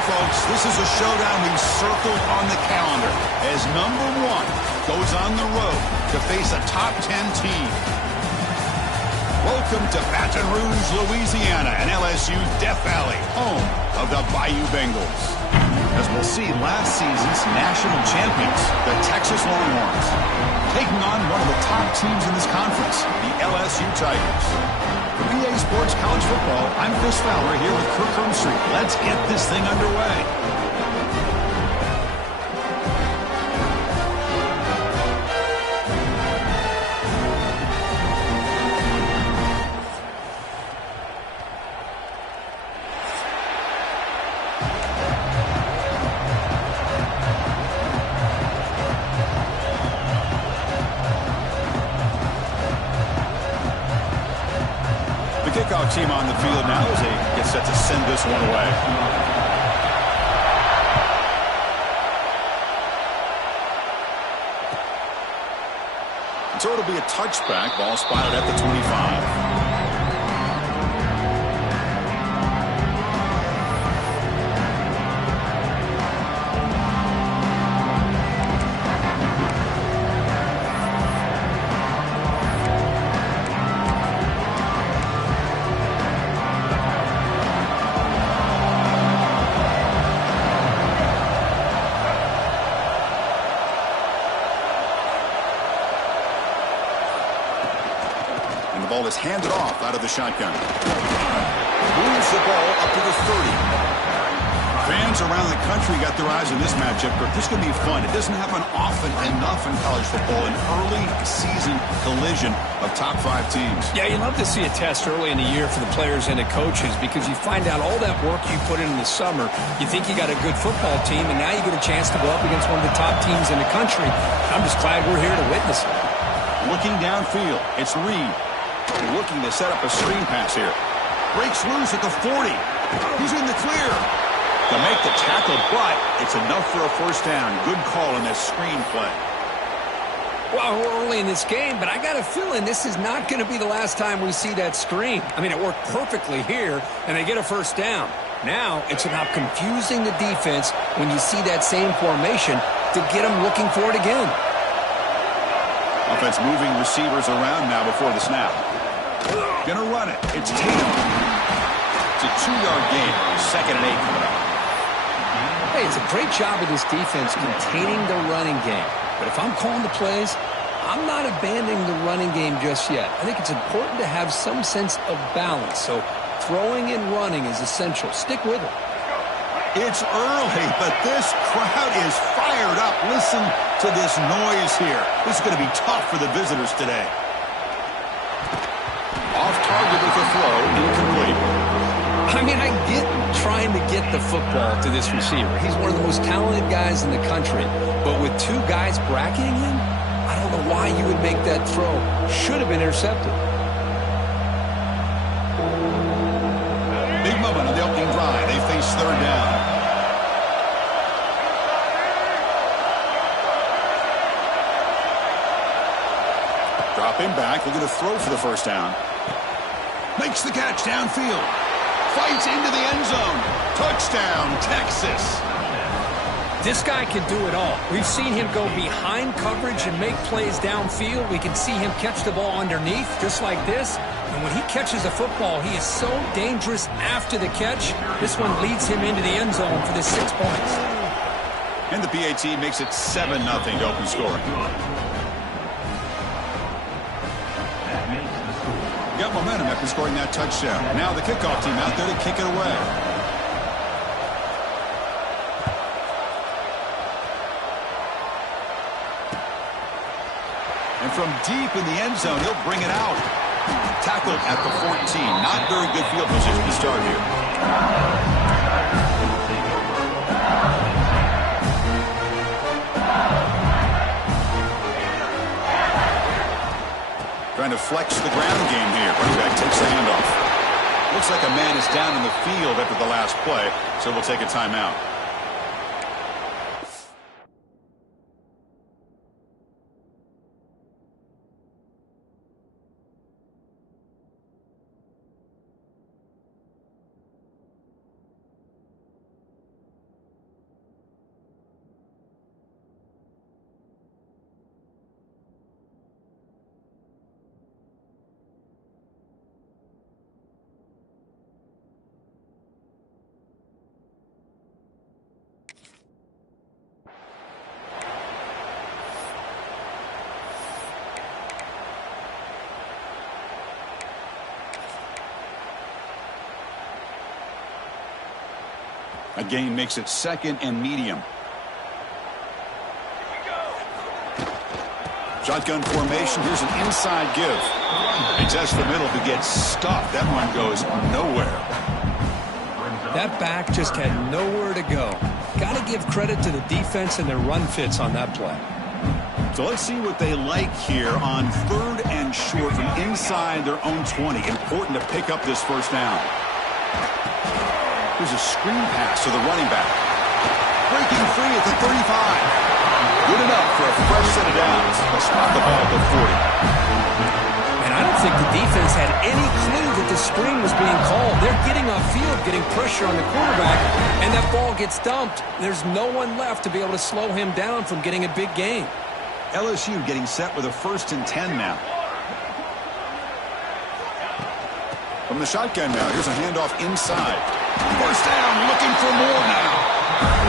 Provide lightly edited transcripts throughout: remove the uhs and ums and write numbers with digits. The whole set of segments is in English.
Folks, this is a showdown we've circled on the calendar as number one goes on the road to face a top 10 team. Welcome to Baton Rouge, Louisiana, and LSU's Death Valley, home of the Bayou Bengals. As we'll see, last season's national champions, the Texas Longhorns, taking on one of the top teams in this conference, the LSU Tigers. For BA Sports College Football, I'm Chris Fowler here with Kirk Herbstreit. Let's get this thing underway. Kickoff team on the field now as they get set to send this one away. So it'll be a touchback. Ball spotted at the 25. Ball is handed off out of the shotgun. Moves the ball up to the 30. Fans around the country got their eyes on this matchup, but this is going to be fun. It doesn't happen often enough in college football, an early season collision of top 5 teams. Yeah, you love to see a test early in the year for the players and the coaches because you find out all that work you put in the summer. You think you got a good football team, and now you get a chance to go up against one of the top teams in the country. I'm just glad we're here to witness it. Looking downfield, it's Reed. Looking to set up a screen pass here. Breaks loose at the 40. He's in the clear. To make the tackle, but it's enough for a first down. Good call in this screen play. Well, we're early in this game, but I got a feeling this is not going to be the last time we see that screen. I mean, it worked perfectly here, and they get a first down. Now it's about confusing the defense when you see that same formation to get them looking for it again. Offense moving receivers around now before the snap. Gonna run it. It's Tatum. It's a 2-yard gain. 2nd and 8 coming up. Hey, it's a great job of this defense containing the running game. But if I'm calling the plays, I'm not abandoning the running game just yet. I think it's important to have some sense of balance. So throwing and running is essential. Stick with it. It's early, but this crowd is fired up. Listen to this noise here. This is going to be tough for the visitors today. Off target with the throw, incomplete. I mean, I get trying to get the football to this receiver. He's one of the most talented guys in the country. But with 2 guys bracketing him, I don't know why you would make that throw. Should have been intercepted. Big moment on the opening drive. They face 3rd down. Drop him back. Looking to throw for the first down. Makes the catch downfield. Fights into the end zone. Touchdown, Texas. This guy can do it all. We've seen him go behind coverage and make plays downfield. We can see him catch the ball underneath, just like this. And when he catches a football, he is so dangerous after the catch. This one leads him into the end zone for the 6 points. And the PAT makes it 7-0 to open scoring. Got momentum after scoring that touchdown. Now the kickoff team out there to kick it away. And from deep in the end zone, he'll bring it out. Tackled at the 14. Not very good field position to start here. Trying to flex the ground game here. Running back takes the handoff. Looks like a man is down in the field after the last play, so we'll take a timeout. A gain makes it 2nd and medium. Shotgun formation. Here's an inside give. They test the middle to get stuffed. That one goes nowhere. That back just had nowhere to go. Got to give credit to the defense and their run fits on that play. So let's see what they like here on 3rd and short from inside their own 20. Important to pick up this first down. Here's a screen pass to the running back. Breaking free at the 35. Good enough for a fresh set of downs. They'll spot the ball at the 40. And I don't think the defense had any clue that the screen was being called. They're getting off field, getting pressure on the quarterback, and that ball gets dumped. There's no one left to be able to slow him down from getting a big gain. LSU getting set with a 1st and 10 now. From the shotgun now, here's a handoff inside. First down, looking for more now.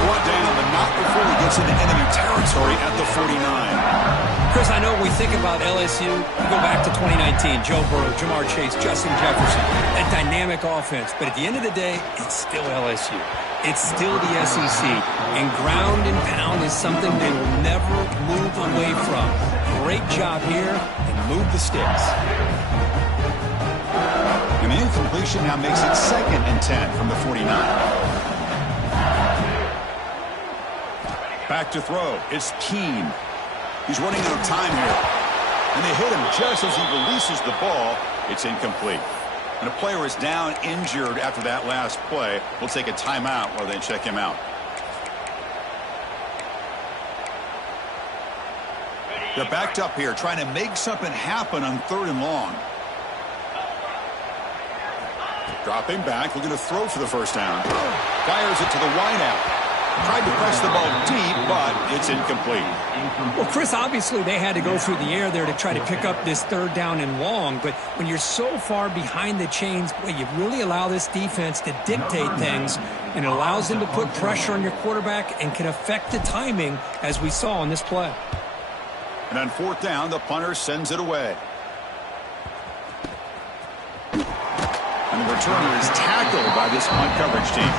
One down, but not before he gets into enemy territory at the 49. Chris, I know we think about LSU. We go back to 2019, Joe Burrow, Jamar Chase, Justin Jefferson. That dynamic offense. But at the end of the day, it's still LSU. It's still the SEC, and ground and pound is something they will never move away from. Great job here, and move the sticks. And the incompletion now makes it 2nd and 10 from the 49. Back to throw. It's Keene. He's running out of time here. And they hit him just as he releases the ball. It's incomplete. And a player is down injured after that last play. We'll take a timeout while they check him out. They're backed up here trying to make something happen on 3rd and long. Dropping back, looking to throw for the first down. Fires it to the wideout. Tried to press the ball deep, but it's incomplete. Well, Chris, obviously they had to go through the air there to try to pick up this 3rd down and long, but when you're so far behind the chains, boy, you really allow this defense to dictate things, and it allows them to put pressure on your quarterback and can affect the timing, as we saw on this play. And on 4th down, the punter sends it away. And the returner is tackled by this punt coverage team.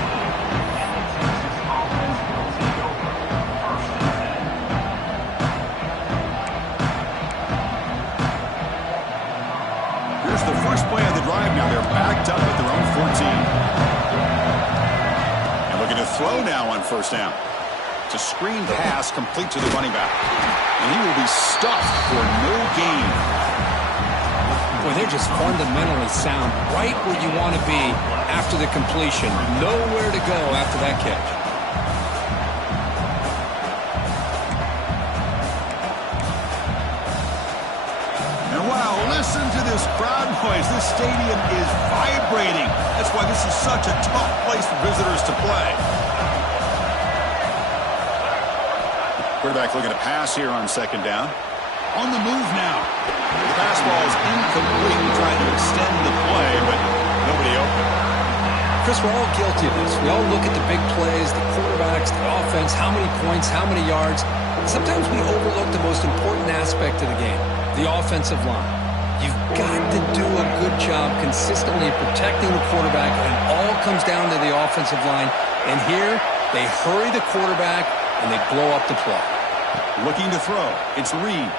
Here's the first play of the drive now. They're backed up at their own 14. And looking to throw now on 1st down. It's a screen pass complete to the running back. And he will be stuffed for no gain. Boy, they're just fundamentally sound, right where you want to be after the completion. Nowhere to go after that catch. And wow, listen to this crowd noise. This stadium is vibrating. That's why this is such a tough place for visitors to play. Quarterback looking to pass here on 2nd down. On the move now. The pass ball is incomplete, trying to extend the play, but nobody open. Chris, we're all guilty of this. We all look at the big plays, the quarterbacks, the offense, how many points, how many yards. Sometimes we overlook the most important aspect of the game, the offensive line. You've got to do a good job consistently protecting the quarterback, and it all comes down to the offensive line. And here, they hurry the quarterback, and they blow up the play. Looking to throw. It's Reed.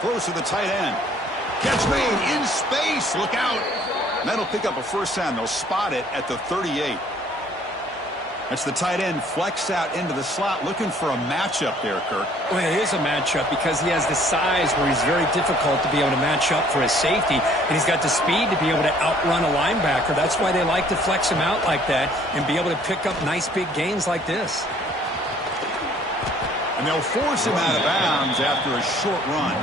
Throws to the tight end. Catch made in space. Look out. That'll pick up a 1st down. They'll spot it at the 38. That's the tight end flexed out into the slot, looking for a matchup there, Kirk. Well, it is a matchup because he has the size where he's very difficult to be able to match up for his safety, and he's got the speed to be able to outrun a linebacker. That's why they like to flex him out like that and be able to pick up nice big gains like this. And they'll force him out of bounds after a short run.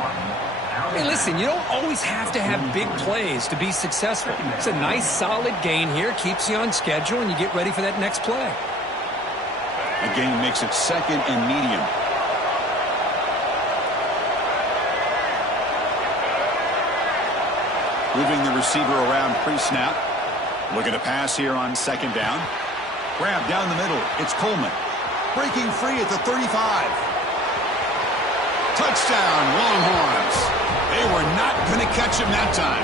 Hey, listen, you don't always have to have big plays to be successful. It's a nice, solid gain here, keeps you on schedule, and you get ready for that next play. A gain makes it 2nd and medium. Moving the receiver around pre-snap. Looking to pass here on 2nd down. Grab down the middle. It's Coleman. Breaking free at the 35. Touchdown, Longhorns. They were not going to catch him that time.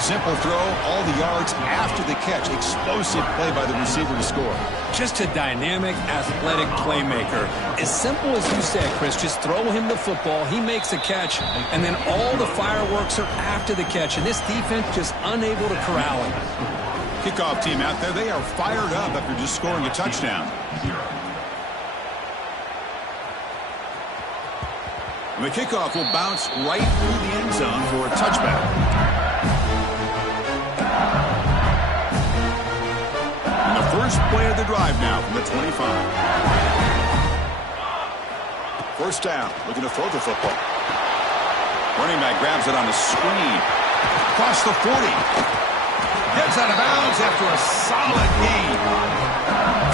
Simple throw, all the yards after the catch. Explosive play by the receiver to score. Just a dynamic, athletic playmaker. As simple as you said, Chris, just throw him the football, he makes a catch, and then all the fireworks are after the catch, and this defense just unable to corral him. Kickoff team out there, they are fired up after just scoring a touchdown. And the kickoff will bounce right through the end zone for a touchback. And the first play of the drive now from the 25. 1st down, looking to throw the football. Running back grabs it on the screen. Across the 40. Gets out of bounds after a solid gain.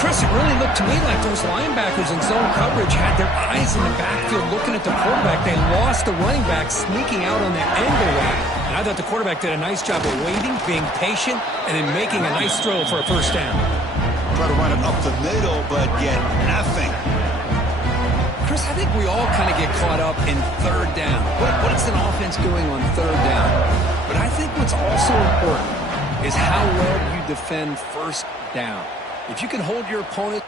Chris, it really looked to me like those linebackers in zone coverage had their eyes in the backfield looking at the quarterback. They lost the running back sneaking out on the angle route. And I thought the quarterback did a nice job of waiting, being patient, and then making a nice throw for a 1st down. Try to run it up the middle, but get nothing. Chris, I think we all kind of get caught up in 3rd down. What is an offense doing on 3rd down? But I think what's also important is how well you defend 1st down. If you can hold your opponent...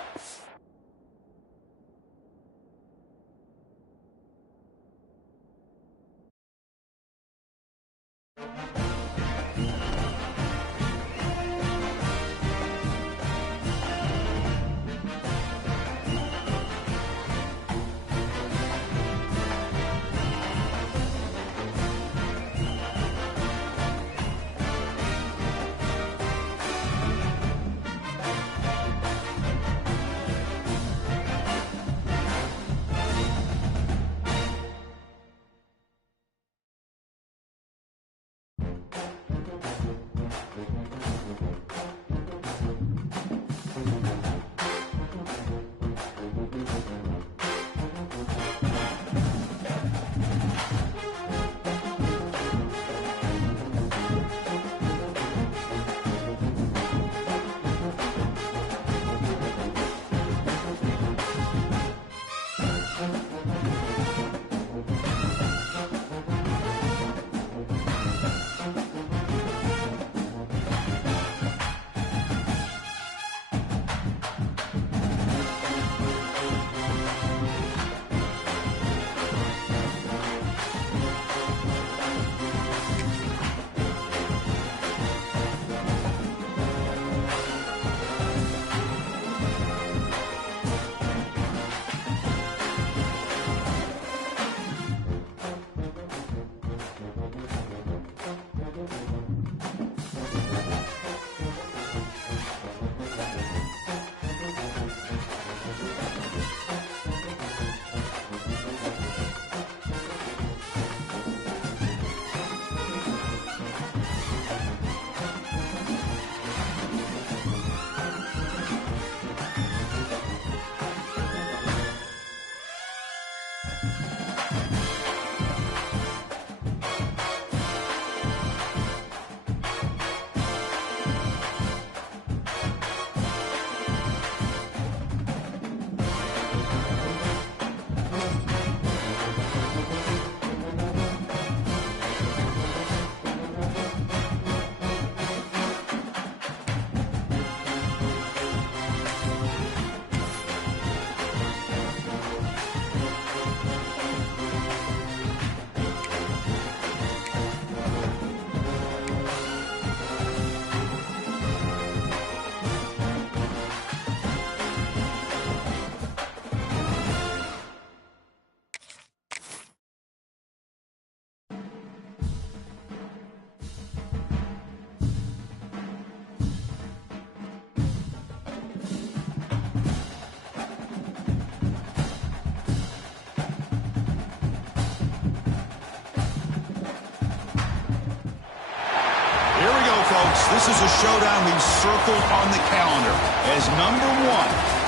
Folks, this is a showdown we've circled on the calendar as number 1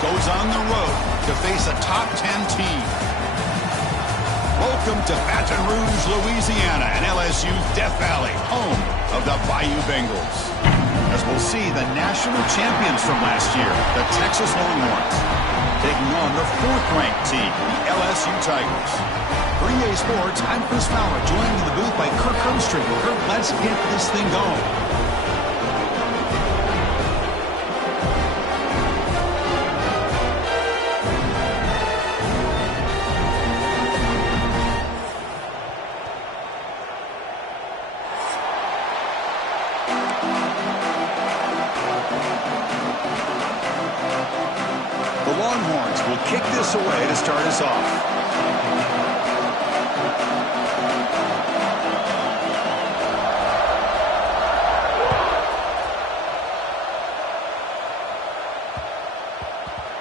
goes on the road to face a top 10 team. Welcome to Baton Rouge, Louisiana, and LSU's Death Valley, home of the Bayou Bengals. As we'll see the national champions from last year, the Texas Longhorns, taking on the 4th-ranked team, the LSU Tigers. For EA Sports, I'm Chris Fowler, joined in the booth by Kirk Herbstreit. Kirk, let's get this thing going. The Longhorns will kick this away to start us off.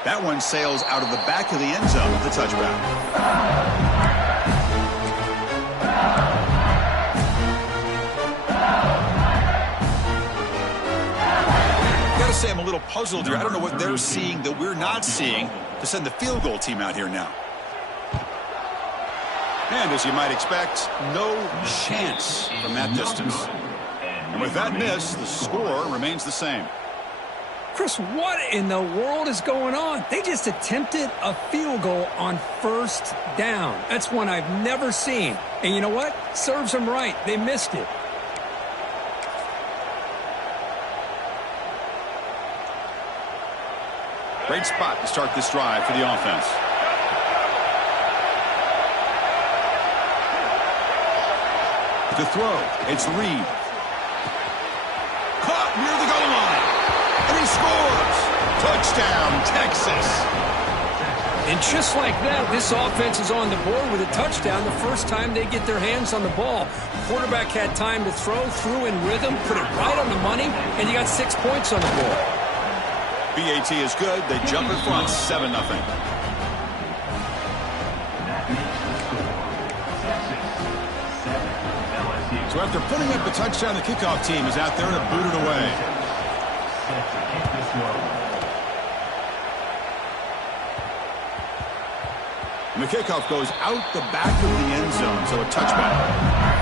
That one sails out of the back of the end zone with the touchback. Gotta say, I'm a little puzzled here. I don't know what they're seeing that we're not seeing to send the field goal team out here now. And as you might expect, no chance from that distance. And with that miss, the score remains the same. Chris, what in the world is going on? They just attempted a field goal on first down. That's one I've never seen. And you know what? Serves them right. They missed it. Great spot to start this drive for the offense. To throw, it's Reed. Caught near the goal line. And he scores. Touchdown, Texas. And just like that, this offense is on the board with a touchdown the first time they get their hands on the ball. Quarterback had time to threw in rhythm, put it right on the money, and you got 6 points on the board. BAT is good. They jump in front 7-0. So after putting up the touchdown, the kickoff team is out there to boot it away. And the kickoff goes out the back of the end zone, so a touchback.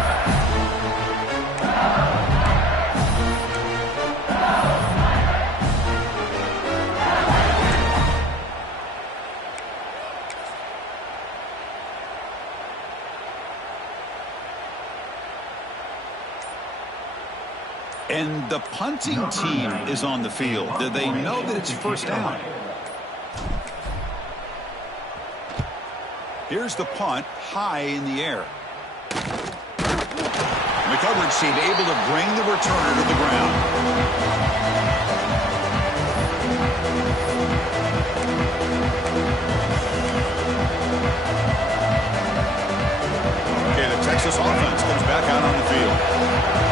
And the punting team is on the field. Do they know that it's first down? Here's the punt, high in the air. The coverage team able to bring the returner to the ground. Okay, the Texas offense comes back out on the field.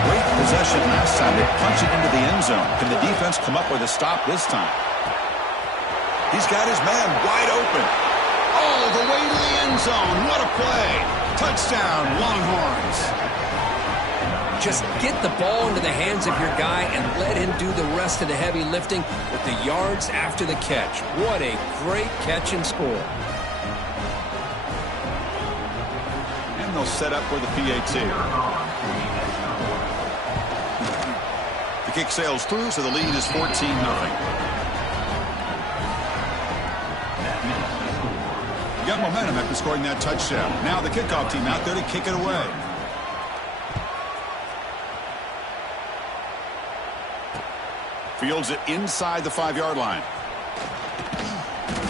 Great possession last time. They punch it into the end zone. Can the defense come up with a stop this time? He's got his man wide open. All the way to the end zone. What a play. Touchdown, Longhorns. Just get the ball into the hands of your guy and let him do the rest of the heavy lifting with the yards after the catch. What a great catch and score. And they'll set up with the PAT. The kick sails through, so the lead is 14-0. Got momentum after scoring that touchdown. Now the kickoff team out there to kick it away. Fields it inside the 5-yard line.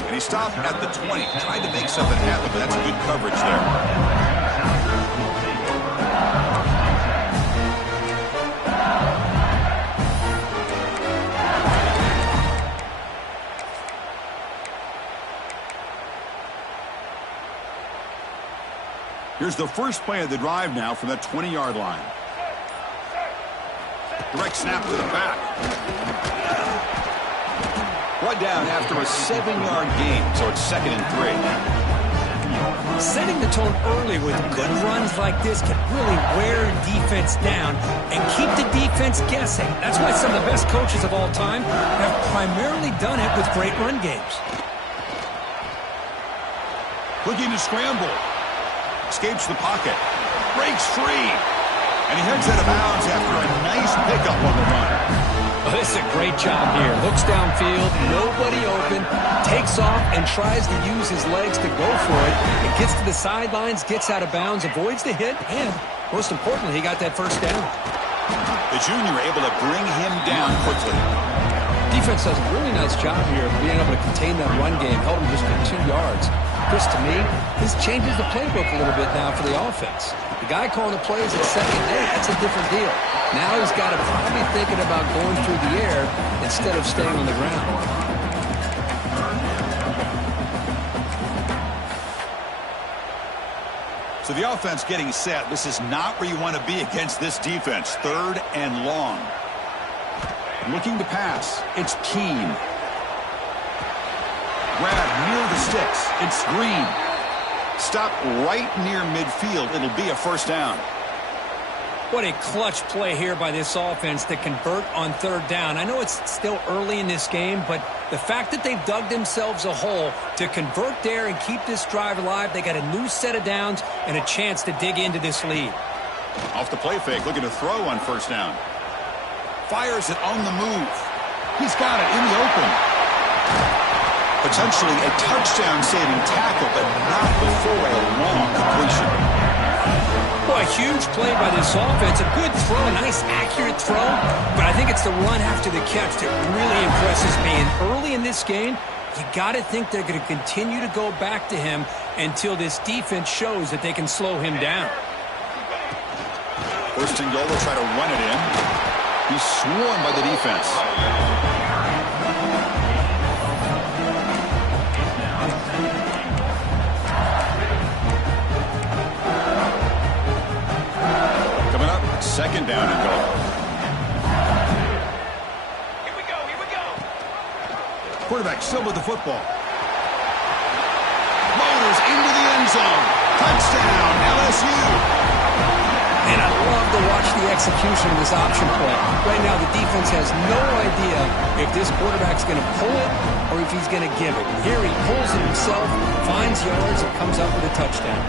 And he stopped at the 20. Tried to make something happen, but that's good coverage there. Here's the first play of the drive now from that 20-yard line. Direct snap to the back. One down after a 7-yard gain, so it's 2nd and 3. Setting the tone early with good runs like this can really wear defense down and keep the defense guessing. That's why some of the best coaches of all time have primarily done it with great run games. Looking to scramble. Escapes the pocket. Breaks free. And he heads out of bounds after a nice pickup on the run. Oh, this is a great job here. Looks downfield, nobody open, takes off and tries to use his legs to go for it. It gets to the sidelines, gets out of bounds, avoids the hit, and most importantly, he got that first down. The junior able to bring him down quickly. Defense does a really nice job here of being able to contain that run game, held him just for 2 yards. Chris, to me, this changes the playbook a little bit now for the offense. The guy calling the plays at 2nd and 8, that's a different deal. Now he's got to probably thinking about going through the air instead of staying on the ground. So the offense getting set. This is not where you want to be against this defense. 3rd and long. Looking to pass. It's Keene. Grab near the sticks. It's Green. Stop right near midfield. It'll be a first down. What a clutch play here by this offense to convert on 3rd down. I know it's still early in this game, but the fact that they've dug themselves a hole to convert there and keep this drive alive, they got a new set of downs and a chance to dig into this lead. Off the play fake, looking to throw on 1st down. Fires it on the move. He's got it in the open. Potentially a touchdown-saving tackle, but not before a long completion. Well, a huge play by this offense. A good throw, a nice accurate throw, but I think it's the run after the catch that really impresses me. And early in this game, You got to think they're going to continue to go back to him until this defense shows that they can slow him down. First and goal, they'll try to run it in. He's swarmed by the defense. Coming up, second down and goal. Here we go. Quarterback still with the football. Motors into the end zone. Touchdown, LSU. And I love to watch the execution of this option play. Right now, the defense has no idea if this quarterback's going to pull it or if he's going to give it. Here he pulls it himself, finds yards, and comes up with a touchdown.